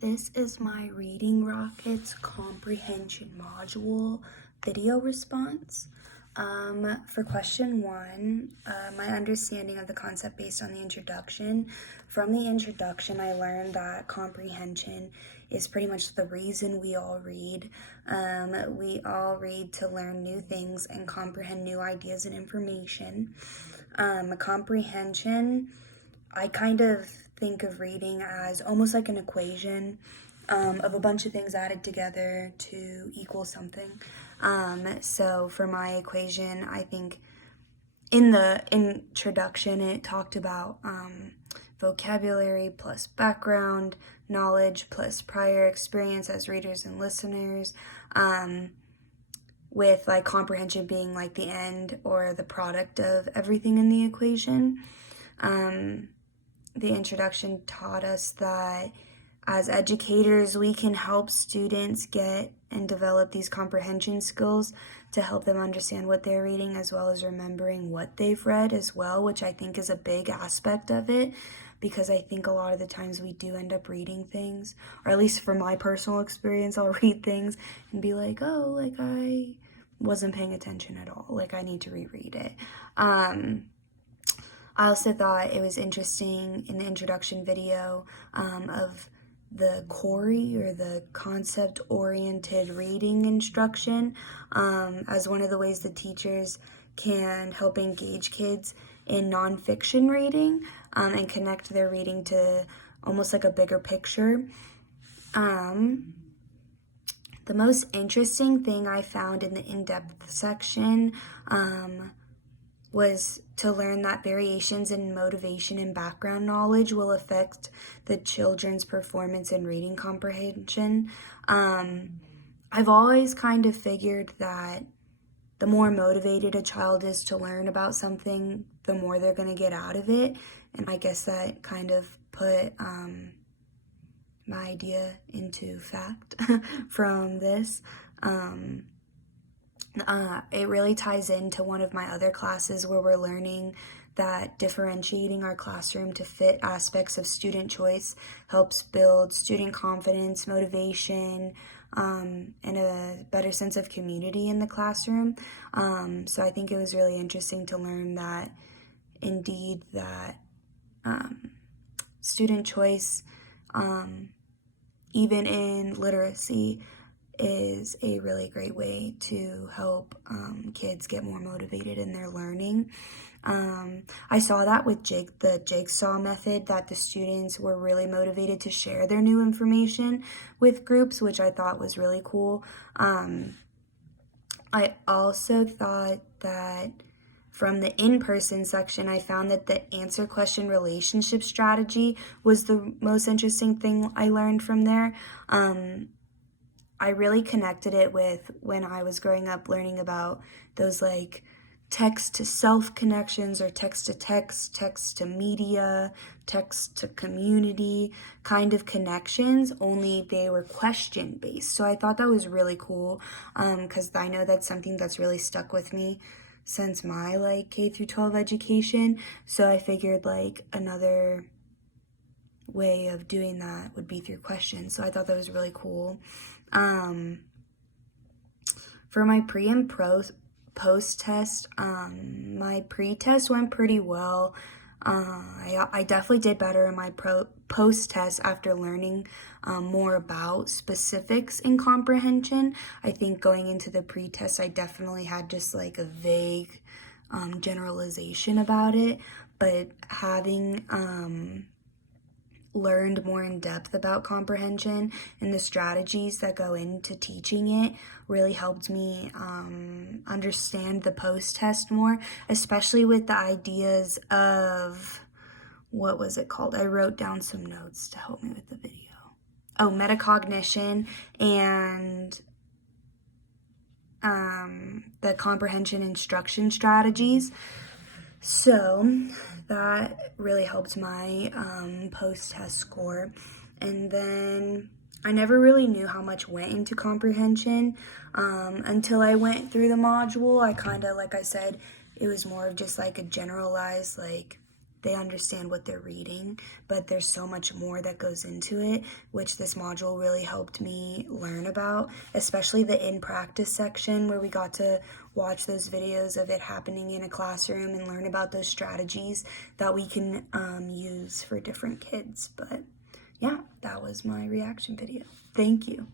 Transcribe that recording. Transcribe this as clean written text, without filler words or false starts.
This is my Reading Rockets Comprehension module video response. For question 1, my understanding of the concept based on the introduction. From the introduction, I learned that comprehension is pretty much the reason we all read. We all read to learn new things and comprehend new ideas and information. Comprehension, I kind of think of reading as almost like an equation of a bunch of things added together to equal something. So for my equation, I think in the introduction, it talked about vocabulary plus background, knowledge plus prior experience as readers and listeners, with like comprehension being like the end or the product of everything in the equation. The introduction taught us that as educators, we can help students get and develop these comprehension skills to help them understand what they're reading, as well as remembering what they've read as well, which I think is a big aspect of it, because I think a lot of the times we do end up reading things, or at least from my personal experience, I'll read things and be like, oh, like I wasn't paying attention at all, like I need to reread it. I also thought it was interesting in the introduction video of the CORI, or the concept-oriented reading instruction, as one of the ways that teachers can help engage kids in nonfiction reading and connect their reading to almost like a bigger picture. The most interesting thing I found in the in-depth section was to learn that variations in motivation and background knowledge will affect the children's performance in reading comprehension. I've always kind of figured that the more motivated a child is to learn about something, the more they're going to get out of it. And I guess that kind of put my idea into fact from this. It really ties into one of my other classes where we're learning that differentiating our classroom to fit aspects of student choice helps build student confidence, motivation, and a better sense of community in the classroom. So I think it was really interesting to learn that indeed that student choice, even in literacy, is a really great way to help kids get more motivated in their learning. I saw that with the jigsaw method, that the students were really motivated to share their new information with groups, which I thought was really cool. I also thought that from the in-person section, I found that the answer question relationship strategy was the most interesting thing I learned from there. I really connected it with when I was growing up learning about those like text to self connections, or text to text, text to media, text to community kind of connections, only they were question based. So I thought that was really cool, because I know that's something that's really stuck with me since my like K through 12 education. So I figured like another way of doing that would be through questions. So I thought that was really cool. For my pre and post test, my pre-test went pretty well. I definitely did better in my post test after learning more about specifics in comprehension. I think going into the pre-test, I definitely had just like a vague generalization about it, but having learned more in depth about comprehension and the strategies that go into teaching it really helped me understand the post-test more, especially with the ideas of, what was it called? I wrote down some notes to help me with the video. Oh, metacognition and the comprehension instruction strategies. So that really helped my post-test score. And then I never really knew how much went into comprehension until I went through the module. I kind of, like I said, it was more of just like a generalized, like they understand what they're reading, but there's so much more that goes into it, which this module really helped me learn about, especially the in practice section where we got to watch those videos of it happening in a classroom and learn about those strategies that we can use for different kids. But yeah, that was my reaction video. Thank you.